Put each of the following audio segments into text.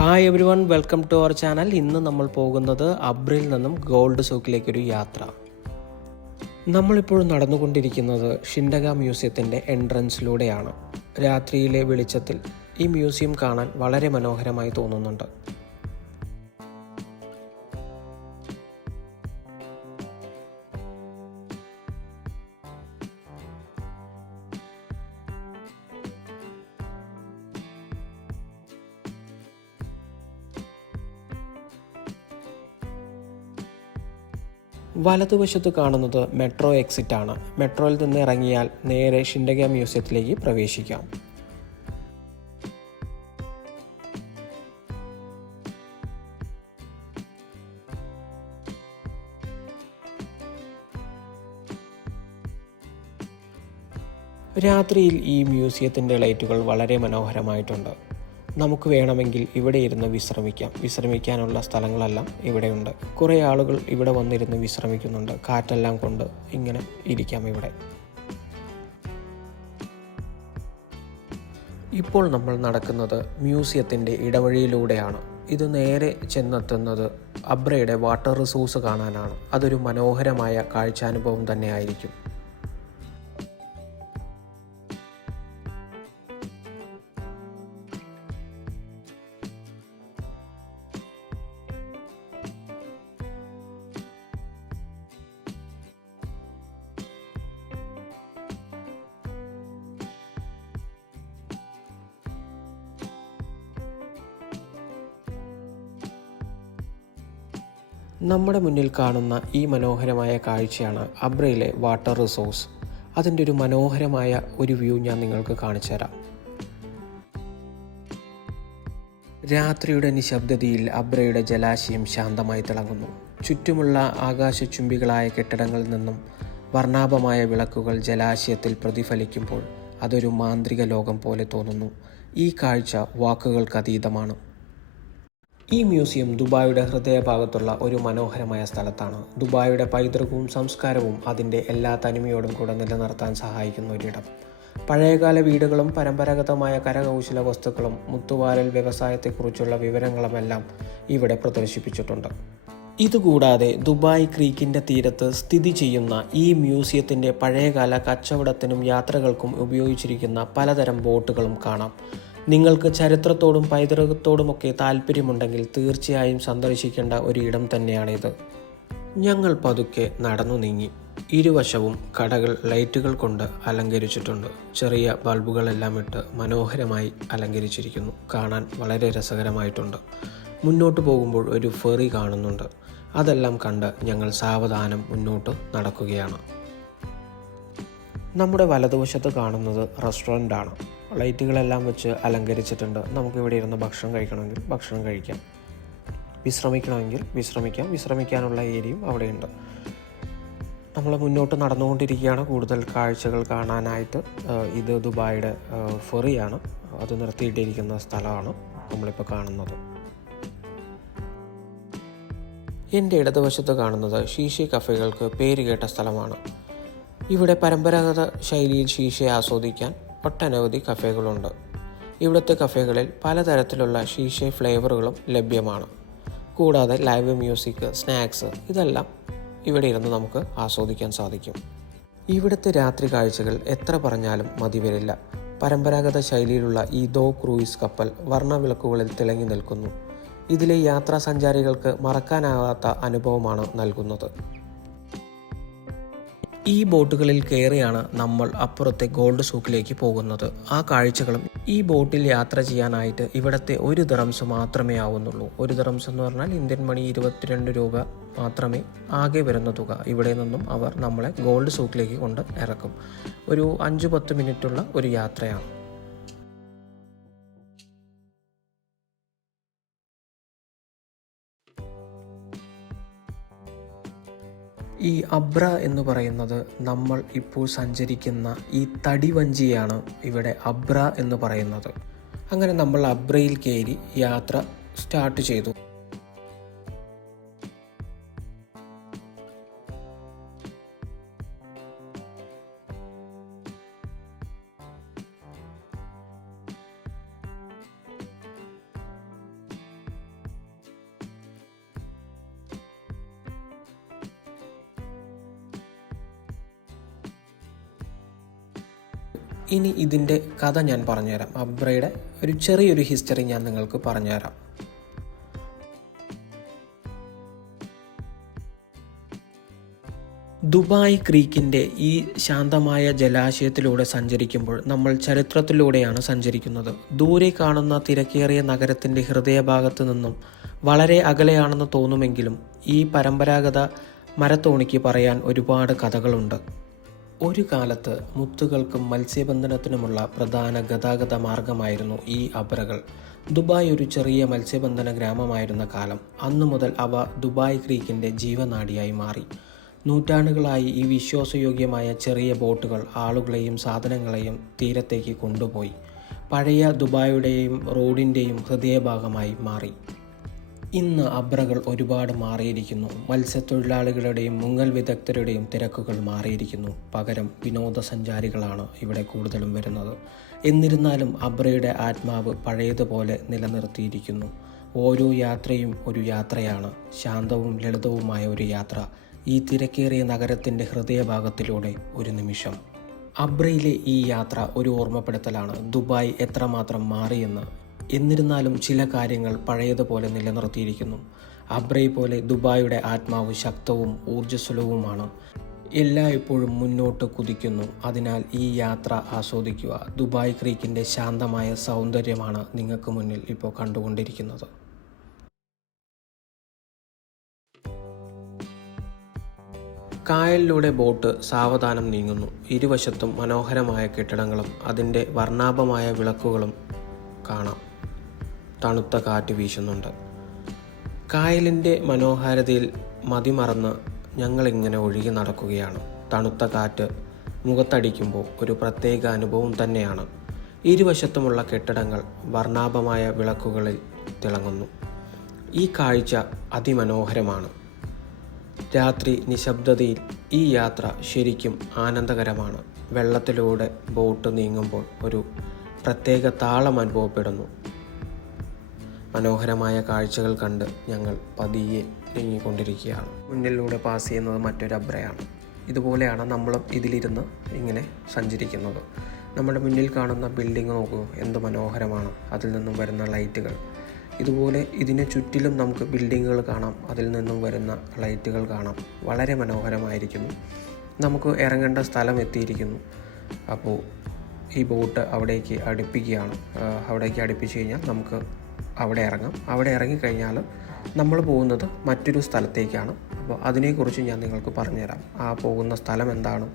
Hi everyone, welcome to our channel. ഇന്ന് നമ്മൾ പോകുന്നത് അബ്രയിൽ നിന്നും ഗോൾഡ് സൂക്കിലേക്കൊരു യാത്ര. നമ്മളിപ്പോൾ നടന്നുകൊണ്ടിരിക്കുന്നത് ഷിൻഡഗ മ്യൂസിയത്തിൻ്റെ എൻട്രൻസിലൂടെയാണ്. രാത്രിയിലെ വെളിച്ചത്തിൽ ഈ മ്യൂസിയം കാണാൻ വളരെ മനോഹരമായി തോന്നുന്നുണ്ട്. വലതുവശത്ത് കാണുന്നത് മെട്രോ എക്സിറ്റ് ആണ്. മെട്രോയിൽ നിന്ന് ഇറങ്ങിയാൽ നേരെ ഷിൻഡഗ മ്യൂസിയത്തിലേക്ക് പ്രവേശിക്കാം. രാത്രിയിൽ ഈ മ്യൂസിയത്തിൻ്റെ ലൈറ്റുകൾ വളരെ മനോഹരമായിട്ടുണ്ട്. നമുക്ക് വേണമെങ്കിൽ ഇവിടെ ഇരുന്ന് വിശ്രമിക്കാനുള്ള സ്ഥലങ്ങളെല്ലാം ഇവിടെയുണ്ട്. കുറേ ആളുകൾ ഇവിടെ വന്നിരുന്ന് വിശ്രമിക്കുന്നുണ്ട്. കാറ്റെല്ലാം കൊണ്ട് ഇങ്ങനെ ഇരിക്കാം ഇവിടെ. ഇപ്പോൾ നമ്മൾ നടക്കുന്നത് മ്യൂസിയത്തിൻ്റെ ഇടവഴിയിലൂടെയാണ്. ഇത് നേരെ ചെന്നെത്തുന്നത് അബ്രയുടെ വാട്ടർ റിസോഴ്സ് കാണാനാണ്. അതൊരു മനോഹരമായ കാഴ്ചാനുഭവം തന്നെയായിരിക്കും. നമ്മുടെ മുന്നിൽ കാണുന്ന ഈ മനോഹരമായ കാഴ്ചയാണ് അബ്രയിലെ വാട്ടർ റിസോഴ്സ്. അതിൻ്റെ ഒരു മനോഹരമായ ഒരു വ്യൂ ഞാൻ നിങ്ങൾക്ക് കാണിച്ചു തരാം. രാത്രിയുടെ നിശബ്ദതയിൽ അബ്രയുടെ ജലാശയം ശാന്തമായി തിളങ്ങുന്നു. ചുറ്റുമുള്ള ആകാശചുംബികളായ കെട്ടിടങ്ങളിൽ നിന്നും വർണ്ണാഭമായ വിളക്കുകൾ ജലാശയത്തിൽ പ്രതിഫലിക്കുമ്പോൾ അതൊരു മാന്ത്രിക ലോകം പോലെ തോന്നുന്നു. ഈ കാഴ്ച വാക്കുകൾക്കതീതമാണ്. ഈ മ്യൂസിയം ദുബായിയുടെ ഹൃദയഭാഗത്തുള്ള ഒരു മനോഹരമായ സ്ഥലത്താണ്. ദുബായിയുടെ പൈതൃകവും സംസ്കാരവും അതിൻ്റെ എല്ലാ തനിമയോടും കൂടെ നിലനിർത്താൻ സഹായിക്കുന്ന ഒരിടം. പഴയകാല വീടുകളും പരമ്പരാഗതമായ കരകൗശല വസ്തുക്കളും മുത്തുവാരൽ വ്യവസായത്തെക്കുറിച്ചുള്ള വിവരങ്ങളുമെല്ലാം ഇവിടെ പ്രദർശിപ്പിച്ചിട്ടുണ്ട്. ഇതുകൂടാതെ ദുബായ് ക്രീക്കിൻ്റെ തീരത്ത് സ്ഥിതി ചെയ്യുന്ന ഈ മ്യൂസിയത്തിൻ്റെ പഴയകാല കച്ചവടത്തിനും യാത്രകൾക്കും ഉപയോഗിച്ചിരിക്കുന്ന പലതരം ബോട്ടുകളും കാണാം. നിങ്ങൾക്ക് ചരിത്രത്തോടും പൈതൃകത്തോടുമൊക്കെ താല്പര്യമുണ്ടെങ്കിൽ തീർച്ചയായും സന്ദർശിക്കേണ്ട ഒരിടം തന്നെയാണിത്. ഞങ്ങൾ പതുക്കെ നടന്നു നീങ്ങി. ഇരുവശവും കടകൾ ലൈറ്റുകൾ കൊണ്ട് അലങ്കരിച്ചിട്ടുണ്ട്. ചെറിയ ബൾബുകളെല്ലാം ഇട്ട് മനോഹരമായി അലങ്കരിച്ചിരിക്കുന്നു. കാണാൻ വളരെ രസകരമായിട്ടുണ്ട്. മുന്നോട്ട് പോകുമ്പോൾ ഒരു ഫെറി കാണുന്നുണ്ട്. അതെല്ലാം കണ്ട് ഞങ്ങൾ സാവധാനം മുന്നോട്ട് നടക്കുകയാണ്. നമ്മുടെ വലതുവശത്ത് കാണുന്നത് റെസ്റ്റോറൻ്റ് ആണ്. ലൈറ്റുകളെല്ലാം വെച്ച് അലങ്കരിച്ചിട്ടുണ്ട്. നമുക്കിവിടെ ഇരുന്ന് ഭക്ഷണം കഴിക്കണമെങ്കിൽ ഭക്ഷണം കഴിക്കാം, വിശ്രമിക്കണമെങ്കിൽ വിശ്രമിക്കാം. വിശ്രമിക്കാനുള്ള ഏരിയയും അവിടെയുണ്ട്. നമ്മൾ മുന്നോട്ട് നടന്നുകൊണ്ടിരിക്കുകയാണ് കൂടുതൽ കാഴ്ചകൾ കാണാനായിട്ട്. ഇത് ദുബായിയുടെ ഫെറിയാണ്. അത് നിർത്തിയിട്ടിരിക്കുന്ന സ്ഥലമാണ് നമ്മളിപ്പോൾ കാണുന്നത്. എൻ്റെ ഇടതുവശത്ത് കാണുന്നത് ഷീഷെ കഫേകൾക്ക് പേരുകേട്ട സ്ഥലമാണ്. ഇവിടെ പരമ്പരാഗത ശൈലിയിൽ ഷീഷയെ ആസ്വദിക്കാൻ ഒട്ടനവധി കഫേകളുണ്ട്. ഇവിടുത്തെ കഫേകളിൽ പലതരത്തിലുള്ള ഷീഷെ ഫ്ലേവറുകളും ലഭ്യമാണ്. കൂടാതെ ലൈവ് മ്യൂസിക്, സ്നാക്സ് ഇതെല്ലാം ഇവിടെ ഇരുന്ന് നമുക്ക് ആസ്വദിക്കാൻ സാധിക്കും. ഇവിടുത്തെ രാത്രി കാഴ്ചകൾ എത്ര പറഞ്ഞാലും മതി വരില്ല. പരമ്പരാഗത ശൈലിയിലുള്ള ഈ ദോ ക്രൂയിസ് കപ്പൽ വർണ്ണവിളക്കുകളിൽ തിളങ്ങി നിൽക്കുന്നു. ഇതിലെ യാത്രാ സഞ്ചാരികൾക്ക് മറക്കാനാവാത്ത അനുഭവമാണ് നൽകുന്നത്. ഈ ബോട്ടുകളിൽ കയറിയാണ് നമ്മൾ അപ്പുറത്തെ ഗോൾഡ് സൂക്കിലേക്ക് പോകുന്നത്. ആ കാഴ്ചകളും ഈ ബോട്ടിൽ യാത്ര ചെയ്യാനായിട്ട് ഇവിടുത്തെ 1 ദിറംസ് മാത്രമേ ആവുന്നുള്ളൂ. 1 ദിറംസ് എന്ന് പറഞ്ഞാൽ ഇന്ത്യൻ മണി 22 രൂപ മാത്രമേ ആകെ വരുന്ന തുക. ഇവിടെ നിന്നും അവർ നമ്മളെ ഗോൾഡ് സൂക്കിലേക്ക് കൊണ്ട് ഇറക്കും. ഒരു 5-10 മിനിറ്റുള്ള ഒരു യാത്രയാണ്. ഈ അബ്ര എന്ന് പറയുന്നത് നമ്മൾ ഇപ്പോൾ സഞ്ചരിക്കുന്ന ഈ തടിവഞ്ചിയാണ് ഇവിടെ അബ്ര എന്ന് പറയുന്നത്. അങ്ങനെ നമ്മൾ അബ്രയിൽ കയറി യാത്ര സ്റ്റാർട്ട് ചെയ്തു. ഇനി ഇതിൻ്റെ കഥ ഞാൻ പറഞ്ഞുതരാം. അബ്രയുടെ ഒരു ചെറിയൊരു ഹിസ്റ്ററി ഞാൻ നിങ്ങൾക്ക് പറഞ്ഞുതരാം. ദുബായ് ക്രീക്കിൻ്റെ ഈ ശാന്തമായ ജലാശയത്തിലൂടെ സഞ്ചരിക്കുമ്പോൾ നമ്മൾ ചരിത്രത്തിലൂടെയാണ് സഞ്ചരിക്കുന്നത്. ദൂരെ കാണുന്ന തിരക്കേറിയ നഗരത്തിൻ്റെ ഹൃദയഭാഗത്ത് നിന്നും വളരെ അകലെയാണെന്ന് തോന്നുമെങ്കിലും ഈ പരമ്പരാഗത മരത്തോണിക്ക് പറയാൻ ഒരുപാട് കഥകളുണ്ട്. ഒരു കാലത്ത് മുത്തുകൾക്കും മത്സ്യബന്ധനത്തിനുമുള്ള പ്രധാന ഗതാഗത മാർഗമായിരുന്നു ഈ അബ്രകൾ. ദുബായ് ഒരു ചെറിയ മത്സ്യബന്ധന ഗ്രാമമായിരുന്ന കാലം. അന്നു മുതൽ അവ ദുബായ് ക്രീക്കിൻ്റെ ജീവനാഡിയായി മാറി. നൂറ്റാണ്ടുകളായി ഈ വിശ്വാസയോഗ്യമായ ചെറിയ ബോട്ടുകൾ ആളുകളെയും സാധനങ്ങളെയും തീരത്തേക്ക് കൊണ്ടുപോയി പഴയ ദുബായിയുടെയും റോഡിൻ്റെയും ഹൃദയഭാഗമായി മാറി. ഇന്ന് അബ്രകൾ ഒരുപാട് മാറിയിരിക്കുന്നു. മത്സ്യത്തൊഴിലാളികളുടെയും മുങ്ങൽ വിദഗ്ധരുടെയും തിരക്കുകൾ മാറിയിരിക്കുന്നു. പകരം വിനോദസഞ്ചാരികളാണ് ഇവിടെ കൂടുതലും വരുന്നത്. എന്നിരുന്നാലും അബ്രയുടെ ആത്മാവ് പഴയതുപോലെ നിലനിർത്തിയിരിക്കുന്നു. ഓരോ യാത്രയും ഒരു യാത്രയാണ്, ശാന്തവും ലളിതവുമായ ഒരു യാത്ര. ഈ തിരക്കേറിയ നഗരത്തിൻ്റെ ഹൃദയഭാഗത്തിലൂടെ ഒരു നിമിഷം. അബ്രയിലെ ഈ യാത്ര ഒരു ഓർമ്മപ്പെടുത്തലാണ് ദുബായ് എത്രമാത്രം മാറിയെന്ന്. എന്നിരുന്നാലും ചില കാര്യങ്ങൾ പഴയതുപോലെ നിലനിർത്തിയിരിക്കുന്നു. അബ്രയെ പോലെ ദുബായിയുടെ ആത്മാവ് ശക്തവും ഊർജ്ജസ്വലവുമാണ്. എല്ലായ്പ്പോഴും മുന്നോട്ട് കുതിക്കുന്നു. അതിനാൽ ഈ യാത്ര ആസ്വദിക്കുക. ദുബായ് ക്രീക്കിൻ്റെ ശാന്തമായ സൗന്ദര്യമാണ് നിങ്ങൾക്ക് മുന്നിൽ ഇപ്പോൾ കണ്ടുകൊണ്ടിരിക്കുന്നത്. കായലിലൂടെ ബോട്ട് സാവധാനം നീങ്ങുന്നു. ഇരുവശത്തും മനോഹരമായ കെട്ടിടങ്ങളും അതിൻ്റെ വർണ്ണാഭമായ വിളക്കുകളും കാണാം. തണുത്ത കാറ്റ് വീശുന്നുണ്ട്. കായലിൻ്റെ മനോഹാരിതയിൽ മതിമറന്ന് ഞങ്ങളിങ്ങനെ ഒഴുകി നടക്കുകയാണ്. തണുത്ത കാറ്റ് മുഖത്തടിക്കുമ്പോൾ ഒരു പ്രത്യേക അനുഭവം തന്നെയാണ്. ഇരുവശത്തുമുള്ള കെട്ടിടങ്ങൾ വർണ്ണാഭമായ വിളക്കുകളിൽ തിളങ്ങുന്നു. ഈ കാഴ്ച അതിമനോഹരമാണ്. രാത്രി നിശബ്ദതയിൽ ഈ യാത്ര ശരിക്കും ആനന്ദകരമാണ്. വെള്ളത്തിലൂടെ ബോട്ട് നീങ്ങുമ്പോൾ ഒരു പ്രത്യേക താളം അനുഭവപ്പെടുന്നു. മനോഹരമായ കാഴ്ചകൾ കണ്ട് ഞങ്ങൾ പതിയെ നീങ്ങിക്കൊണ്ടിരിക്കുകയാണ്. മുന്നിലൂടെ പാസ് ചെയ്യുന്നത് മറ്റൊരു അബ്രയാണ്. ഇതുപോലെയാണ് നമ്മളും ഇതിലിരുന്ന് ഇങ്ങനെ സഞ്ചരിക്കുന്നത്. നമ്മുടെ മുന്നിൽ കാണുന്ന ബിൽഡിംഗ് നോക്കൂ, എന്ത് മനോഹരമാണ്. അതിൽ നിന്നും വരുന്ന ലൈറ്റുകൾ. ഇതുപോലെ ഇതിന് ചുറ്റിലും നമുക്ക് ബിൽഡിങ്ങുകൾ കാണാം. അതിൽ നിന്നും വരുന്ന ലൈറ്റുകൾ കാണാം. വളരെ മനോഹരമായിരിക്കുന്നു. നമുക്ക് ഇറങ്ങേണ്ട സ്ഥലം എത്തിയിരിക്കുന്നു. അപ്പോൾ ഈ ബോട്ട് അവിടേക്ക് അടുപ്പിക്കുകയാണ്. അവിടേക്ക് അടുപ്പിച്ച് കഴിഞ്ഞാൽ നമുക്ക് അവിടെ ഇറങ്ങാം. അവിടെ ഇറങ്ങിക്കഴിഞ്ഞാൽ നമ്മൾ പോകുന്നത് മറ്റൊരു സ്ഥലത്തേക്കാണ്. അപ്പോൾ അതിനെക്കുറിച്ച് ഞാൻ നിങ്ങൾക്ക് പറഞ്ഞുതരാം. ആ പോകുന്ന സ്ഥലം എന്താണ്,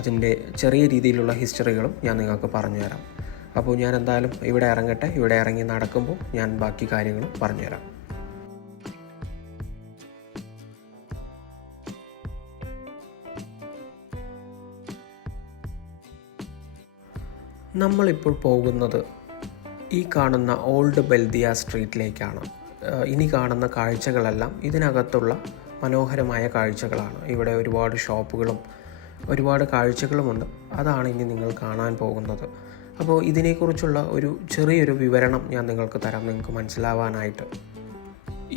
അതിൻ്റെ ചെറിയ രീതിയിലുള്ള ഹിസ്റ്ററികളും ഞാൻ നിങ്ങൾക്ക് പറഞ്ഞുതരാം. അപ്പോൾ ഞാൻ എന്തായാലും ഇവിടെ ഇറങ്ങട്ടെ. ഇവിടെ ഇറങ്ങി നടക്കുമ്പോൾ ഞാൻ ബാക്കി കാര്യങ്ങൾ പറഞ്ഞുതരാം. നമ്മളിപ്പോൾ പോകുന്നത് ഈ കാണുന്ന ഓൾഡ് ബൽദിയ സ്ട്രീറ്റിലേക്കാണ്. ഇനി കാണുന്ന കാഴ്ചകളെല്ലാം ഇതിനകത്തുള്ള മനോഹരമായ കാഴ്ചകളാണ്. ഇവിടെ ഒരുപാട് ഷോപ്പുകളും ഒരുപാട് കാഴ്ചകളുമുണ്ട്. അതാണ് ഇനി നിങ്ങൾ കാണാൻ പോകുന്നത്. അപ്പോൾ ഇതിനെക്കുറിച്ചുള്ള ഒരു ചെറിയൊരു വിവരണം ഞാൻ നിങ്ങൾക്ക് തരാം, നിങ്ങൾക്ക് മനസ്സിലാവാനായിട്ട്.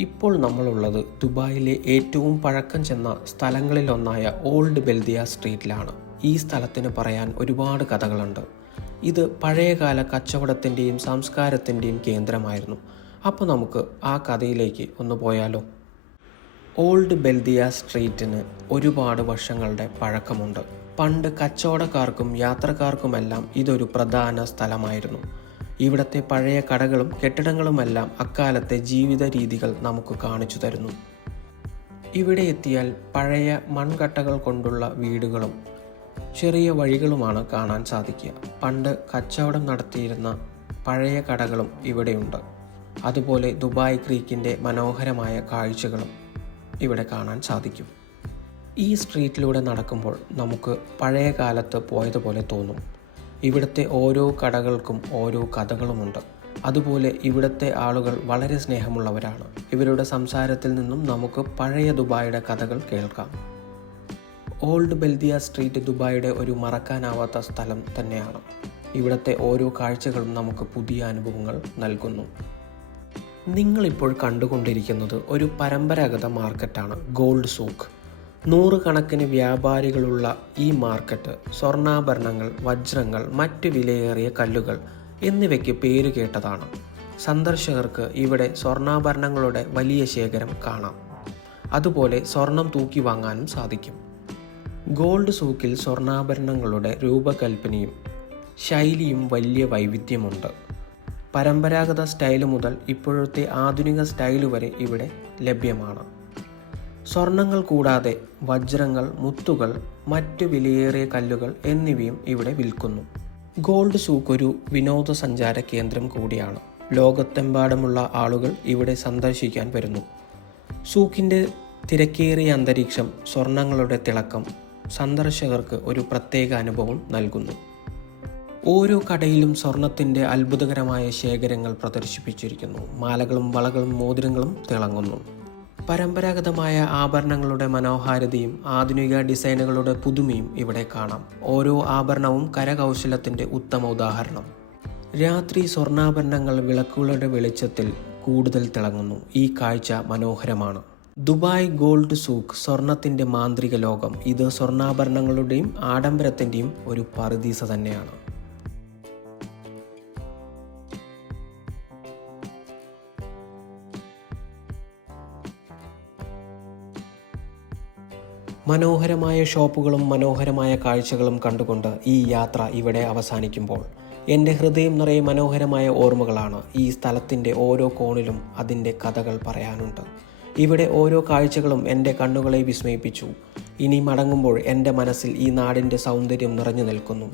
ഇപ്പോൾ നമ്മളുള്ളത് ദുബായിലെ ഏറ്റവും പഴക്കം ചെന്ന സ്ഥലങ്ങളിലൊന്നായ ഓൾഡ് ബൽദിയ സ്ട്രീറ്റിലാണ്. ഈ സ്ഥലത്തിന് പറയാൻ ഒരുപാട് കഥകളുണ്ട്. ഇത് പഴയകാല കച്ചവടത്തിൻ്റെയും സംസ്കാരത്തിൻ്റെയും കേന്ദ്രമായിരുന്നു. അപ്പോൾ നമുക്ക് ആ കഥയിലേക്ക് ഒന്ന് പോയാലോ? ഓൾഡ് ബൽദിയ സ്ട്രീറ്റിന് ഒരുപാട് വർഷങ്ങളുടെ പഴക്കമുണ്ട്. പണ്ട് കച്ചവടക്കാർക്കും യാത്രക്കാർക്കുമെല്ലാം ഇതൊരു പ്രധാന സ്ഥലമായിരുന്നു. ഇവിടുത്തെ പഴയ കടകളും കെട്ടിടങ്ങളുമെല്ലാം അക്കാലത്തെ ജീവിത രീതികൾ നമുക്ക് കാണിച്ചു തരുന്നു. ഇവിടെ എത്തിയാൽ പഴയ മൺകട്ടകൾ കൊണ്ടുള്ള വീടുകളും ചെറിയ വഴികളുമാണ് കാണാൻ സാധിക്കുക. പണ്ട് കച്ചവടം നടത്തിയിരുന്ന പഴയ കടകളും ഇവിടെയുണ്ട്. അതുപോലെ ദുബായ് ക്രീക്കിൻ്റെ മനോഹരമായ കാഴ്ചകളും ഇവിടെ കാണാൻ സാധിക്കും. ഈ സ്ട്രീറ്റിലൂടെ നടക്കുമ്പോൾ നമുക്ക് പഴയ കാലത്ത് പോയതുപോലെ തോന്നും. ഇവിടുത്തെ ഓരോ കടകൾക്കും ഓരോ കഥകളുമുണ്ട്. അതുപോലെ ഇവിടുത്തെ ആളുകൾ വളരെ സ്നേഹമുള്ളവരാണ്. ഇവരുടെ സംസാരത്തിൽ നിന്നും നമുക്ക് പഴയ ദുബായിയുടെ കഥകൾ കേൾക്കാം. ഓൾഡ് ബൽദിയ സ്ട്രീറ്റ് ദുബായിയുടെ ഒരു മറക്കാനാവാത്ത സ്ഥലം തന്നെയാണ്. ഇവിടുത്തെ ഓരോ കാഴ്ചകളും നമുക്ക് പുതിയ അനുഭവങ്ങൾ നൽകുന്നു. നിങ്ങളിപ്പോൾ കണ്ടുകൊണ്ടിരിക്കുന്നത് ഒരു പരമ്പരാഗത മാർക്കറ്റാണ്, ഗോൾഡ് സൂക്ക്. നൂറുകണക്കിന് വ്യാപാരികളുള്ള ഈ മാർക്കറ്റ് സ്വർണ്ണാഭരണങ്ങൾ, വജ്രങ്ങൾ, മറ്റ് വിലയേറിയ കല്ലുകൾ എന്നിവയ്ക്ക് പേരുകേട്ടതാണ്. സന്ദർശകർക്ക് ഇവിടെ സ്വർണ്ണാഭരണങ്ങളുടെ വലിയ ശേഖരം കാണാം. അതുപോലെ സ്വർണം തൂക്കി വാങ്ങാനും സാധിക്കും. ഗോൾഡ് സൂക്കിൽ സ്വർണ്ണാഭരണങ്ങളുടെ രൂപകൽപ്പനയും ശൈലിയും വലിയ വൈവിധ്യമുണ്ട്. പരമ്പരാഗത സ്റ്റൈല് മുതൽ ഇപ്പോഴത്തെ ആധുനിക സ്റ്റൈല് വരെ ഇവിടെ ലഭ്യമാണ്. സ്വർണങ്ങൾ കൂടാതെ വജ്രങ്ങൾ, മുത്തുകൾ, മറ്റു വിലയേറിയ കല്ലുകൾ എന്നിവയും ഇവിടെ വിൽക്കുന്നു. ഗോൾഡ് സൂക്ക് ഒരു വിനോദസഞ്ചാര കേന്ദ്രം കൂടിയാണ്. ലോകത്തെമ്പാടുമുള്ള ആളുകൾ ഇവിടെ സന്ദർശിക്കാൻ വരുന്നു. സൂക്കിൻ്റെ തിരക്കേറിയ അന്തരീക്ഷം, സ്വർണങ്ങളുടെ തിളക്കം സന്ദർശകർക്ക് ഒരു പ്രത്യേക അനുഭവം നൽകുന്നു. ഓരോ കടയിലും സ്വർണത്തിൻ്റെ അത്ഭുതകരമായ ശേഖരങ്ങൾ പ്രദർശിപ്പിച്ചിരിക്കുന്നു. മാലകളും വളകളും മോതിരങ്ങളും തിളങ്ങുന്നു. പരമ്പരാഗതമായ ആഭരണങ്ങളുടെ മനോഹാരിതയും ആധുനിക ഡിസൈനുകളുടെ പുതുമയും ഇവിടെ കാണാം. ഓരോ ആഭരണവും കരകൗശലത്തിൻ്റെ ഉത്തമ ഉദാഹരണം. രാത്രി സ്വർണ്ണാഭരണങ്ങൾ വിളക്കുകളുടെ വെളിച്ചത്തിൽ കൂടുതൽ തിളങ്ങുന്നു. ഈ കാഴ്ച മനോഹരമാണ്. ദുബായ് ഗോൾഡ് സൂക്ക് സ്വർണത്തിൻ്റെ മാന്ത്രിക ലോകം. ഇത് സ്വർണ്ണാഭരണങ്ങളുടെയും ആഡംബരത്തിൻ്റെയും ഒരു പറുദീസ തന്നെയാണ്. മനോഹരമായ ഷോപ്പുകളും മനോഹരമായ കാഴ്ചകളും കണ്ടുകൊണ്ട് ഈ യാത്ര ഇവിടെ അവസാനിക്കുമ്പോൾ എൻ്റെ ഹൃദയം നിറയെ മനോഹരമായ ഓർമ്മകളാണ്. ഈ സ്ഥലത്തിൻ്റെ ഓരോ കോണിലും അതിൻ്റെ കഥകൾ പറയാനുണ്ട്. ഇവിടെ ഓരോ കാഴ്ചകളും എൻ്റെ കണ്ണുകളെ വിസ്മയിപ്പിച്ചു. ഇനി മടങ്ങുമ്പോൾ എൻ്റെ മനസ്സിൽ ഈ നാടിൻ്റെ സൗന്ദര്യം നിറഞ്ഞു നിൽക്കുന്നു.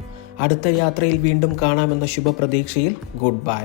അടുത്ത യാത്രയിൽ വീണ്ടും കാണാമെന്ന ശുഭപ്രതീക്ഷയിൽ ഗുഡ് ബൈ.